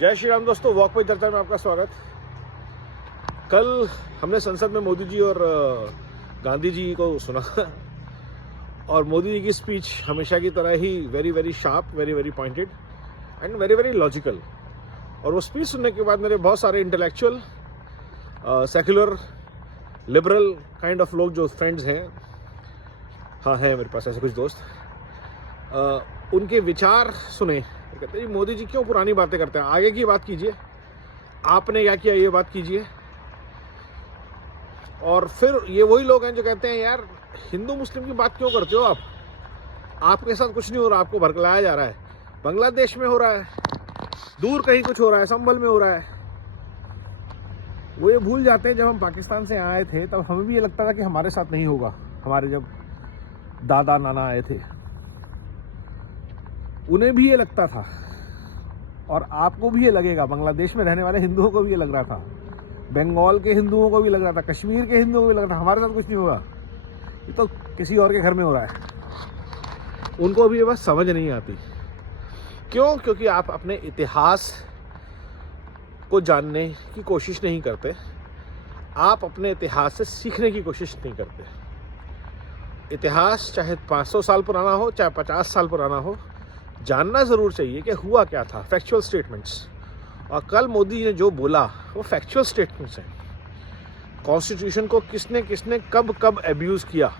जय श्री राम दोस्तों, वॉक पे चर्चा में आपका स्वागत। कल हमने संसद में मोदी जी और गांधी जी को सुना और मोदी जी की स्पीच हमेशा की तरह ही very very sharp, very very pointed and very very logical. और वो स्पीच सुनने के बाद मेरे बहुत सारे intellectual, secular, liberal kind of लोग जो फ्रेंड्स हैं, हाँ है मेरे पास ऐसे कुछ दोस्त, उनके विचार सुने। कहते हैं मोदी जी क्यों पुरानी बातें करते हैं, आगे की बात कीजिए, आपने क्या किया ये बात कीजिए। और फिर ये वही लोग हैं जो कहते हैं यार हिंदू मुस्लिम की बात क्यों करते हो आप, आपके साथ कुछ नहीं हो रहा, आपको भड़काया जा रहा है, बांग्लादेश में हो रहा है, दूर कहीं कुछ हो रहा है, संभल में हो रहा है। वो ये भूल जाते हैं जब हम पाकिस्तान से आए थे तब हमें भी ये लगता था कि हमारे साथ नहीं होगा। हमारे जब दादा नाना आए थे उन्हें भी ये लगता था और आपको भी ये लगेगा, बांग्लादेश में रहने वाले हिंदुओं को भी ये लग रहा था, बंगाल के हिंदुओं को भी लग रहा था, कश्मीर के हिंदुओं को भी लग रहा था हमारे साथ कुछ नहीं होगा, ये तो किसी और के घर में हो रहा है। उनको भी ये बात समझ नहीं आती। क्यों? क्योंकि आप अपने इतिहास को जानने की कोशिश नहीं करते, आप अपने इतिहास से सीखने की कोशिश नहीं करते। इतिहास चाहे 500 साल पुराना हो, चाहे 50 साल पुराना हो, जानना ज़रूर चाहिए कि हुआ क्या था, फैक्चुअल स्टेटमेंट्स। और कल मोदी जी ने जो बोला वो फैक्चुअल स्टेटमेंट्स हैं। कॉन्स्टिट्यूशन को किसने किसने कब कब एब्यूज़ किया।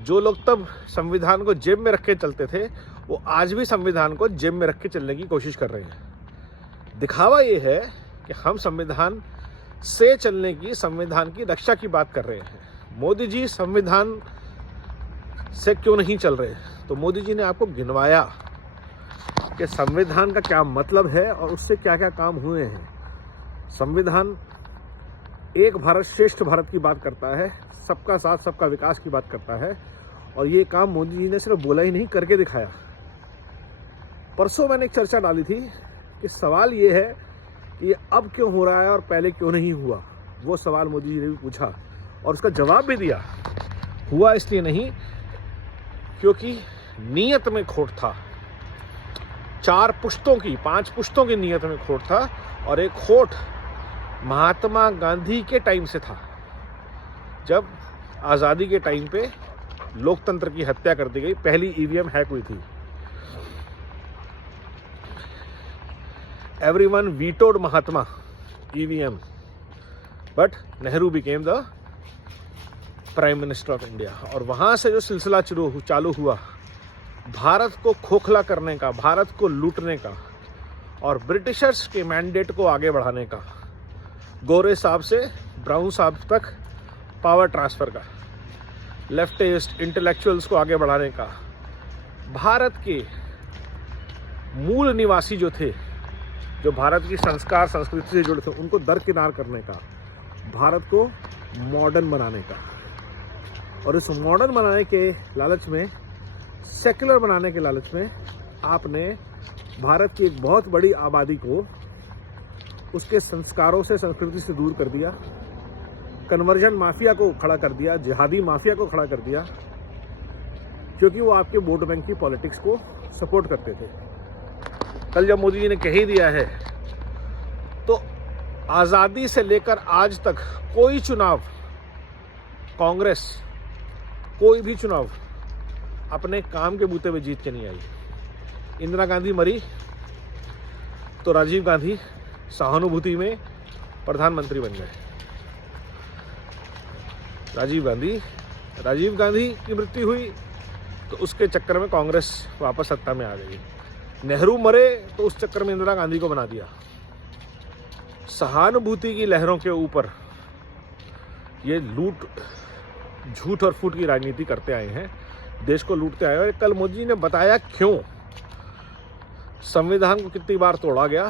जो लोग तब संविधान को जेब में रख के चलते थे वो आज भी संविधान को जेब में रख के चलने की कोशिश कर रहे हैं। दिखावा ये है कि हम संविधान से चलने की, संविधान की रक्षा की बात कर रहे हैं। मोदी जी संविधान से क्यों नहीं चल रहे? तो मोदी जी ने आपको गिनवाया कि संविधान का क्या मतलब है और उससे क्या क्या काम हुए हैं। संविधान एक भारत श्रेष्ठ भारत की बात करता है, सबका साथ सबका विकास की बात करता है, और ये काम मोदी जी ने सिर्फ बोला ही नहीं, करके दिखाया। परसों मैंने एक चर्चा डाली थी कि सवाल ये है कि ये अब क्यों हो रहा है और पहले क्यों नहीं हुआ। वो सवाल मोदी जी ने भी पूछा और उसका जवाब भी दिया। हुआ इसलिए नहीं क्योंकि नीयत में खोट था, 4 पुश्तों की, 5 पुश्तों की नीयत में खोट था। और एक खोट महात्मा गांधी के टाइम से था, जब आज़ादी के टाइम पे लोकतंत्र की हत्या कर दी गई, पहली ईवीएम हैक हुई थी। Everyone vetoed Mahatma EVM, but Nehru became the prime minister of India. और वहाँ से जो सिलसिला चालू हुआ भारत को खोखला करने का, भारत को लूटने का और ब्रिटिशर्स के मैंडेट को आगे बढ़ाने का, गोरे साहब से ब्राउन साहब तक पावर ट्रांसफ़र का, लेफ्टिस्ट इंटेलेक्चुअल्स को आगे बढ़ाने का, भारत के मूल निवासी जो थे, जो भारत की संस्कार संस्कृति से जुड़े थे, उनको दरकिनार करने का, भारत को मॉडर्न बनाने का। और इस मॉडर्न बनाने के लालच में, सेक्युलर बनाने के लालच में, आपने भारत की एक बहुत बड़ी आबादी को उसके संस्कारों से, संस्कृति से दूर कर दिया। कन्वर्जन माफिया को खड़ा कर दिया, जिहादी माफिया को खड़ा कर दिया, क्योंकि वो आपके वोट बैंक की पॉलिटिक्स को सपोर्ट करते थे। कल जब मोदी जी ने कह ही दिया है तो आज़ादी से लेकर आज तक कोई चुनाव, कांग्रेस कोई भी चुनाव अपने काम के बूते पे जीत के नहीं आई। इंदिरा गांधी मरी तो राजीव गांधी सहानुभूति में प्रधानमंत्री बन गए। राजीव गांधी की मृत्यु हुई तो उसके चक्कर में कांग्रेस वापस सत्ता में आ गई। नेहरू मरे तो उस चक्कर में इंदिरा गांधी को बना दिया। सहानुभूति की लहरों के ऊपर ये लूट, झूठ और फूट की राजनीति करते आए हैं, देश को लूटते आए। और कल मोदी जी ने बताया क्यों संविधान को कितनी बार तोड़ा गया,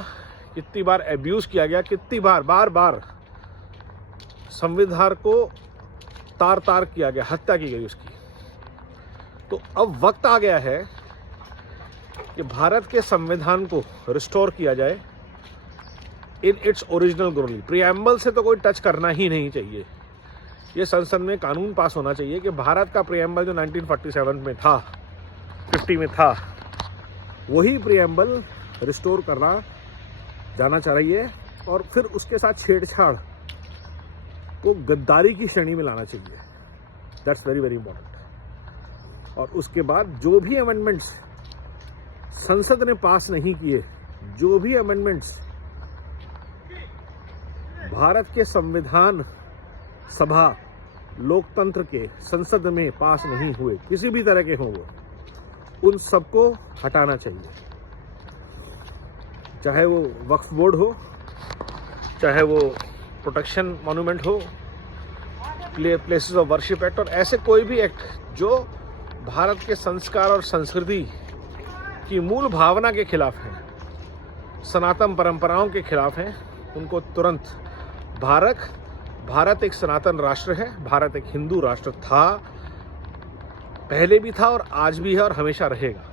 कितनी बार एब्यूज किया गया, कितनी बार बार संविधान को तार तार किया गया, हत्या की गई उसकी। तो अब वक्त आ गया है कि भारत के संविधान को रिस्टोर किया जाए in its original glory. Preamble से तो कोई टच करना ही नहीं चाहिए। ये संसद में कानून पास होना चाहिए कि भारत का प्रीएम्बल जो 1947 में था, 50 में था, वही प्रीएम्बल रिस्टोर करना जाना चाहिए और फिर उसके साथ छेड़छाड़ को गद्दारी की श्रेणी में लाना चाहिए। That's very very important. और उसके बाद जो भी अमेंडमेंट्स संसद ने पास नहीं किए, जो भी अमेंडमेंट्स भारत के संविधान सभा लोकतंत्र के संसद में पास नहीं हुए, किसी भी तरह के हों वो, उन सबको हटाना चाहिए। चाहे वो वक्फ बोर्ड हो, चाहे वो प्रोटेक्शन मॉन्यूमेंट हो, प्लेसेस ऑफ वर्शिप एक्ट और ऐसे कोई भी एक्ट जो भारत के संस्कार और संस्कृति की मूल भावना के खिलाफ हैं, सनातन परंपराओं के खिलाफ हैं, उनको तुरंत भारत एक सनातन राष्ट्र है। भारत एक हिंदू राष्ट्र था, पहले भी था और आज भी है और हमेशा रहेगा।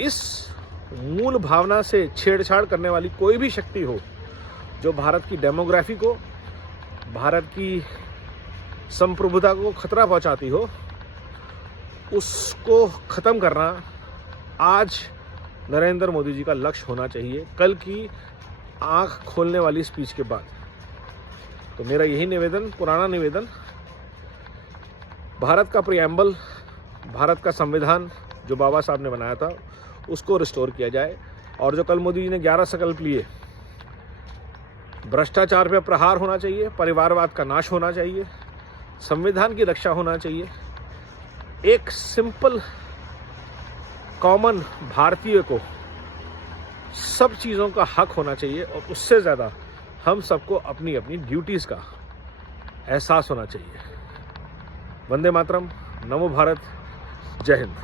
इस मूल भावना से छेड़छाड़ करने वाली कोई भी शक्ति हो जो भारत की डेमोग्राफी को, भारत की संप्रभुता को खतरा पहुंचाती हो, उसको खत्म करना आज नरेंद्र मोदी जी का लक्ष्य होना चाहिए, कल की आंख खोलने वाली स्पीच के बाद। तो मेरा यही निवेदन, पुराना निवेदन, भारत का प्रिएम्बल, भारत का संविधान जो बाबा साहब ने बनाया था, उसको रिस्टोर किया जाए। और जो कल मोदी जी ने 11 संकल्प लिए, भ्रष्टाचार पे प्रहार होना चाहिए, परिवारवाद का नाश होना चाहिए, संविधान की रक्षा होना चाहिए, एक सिंपल कॉमन भारतीय को सब चीज़ों का हक होना चाहिए और उससे ज़्यादा हम सबको अपनी अपनी ड्यूटीज़ का एहसास होना चाहिए। वंदे मातरम, नमो भारत, जय हिंद।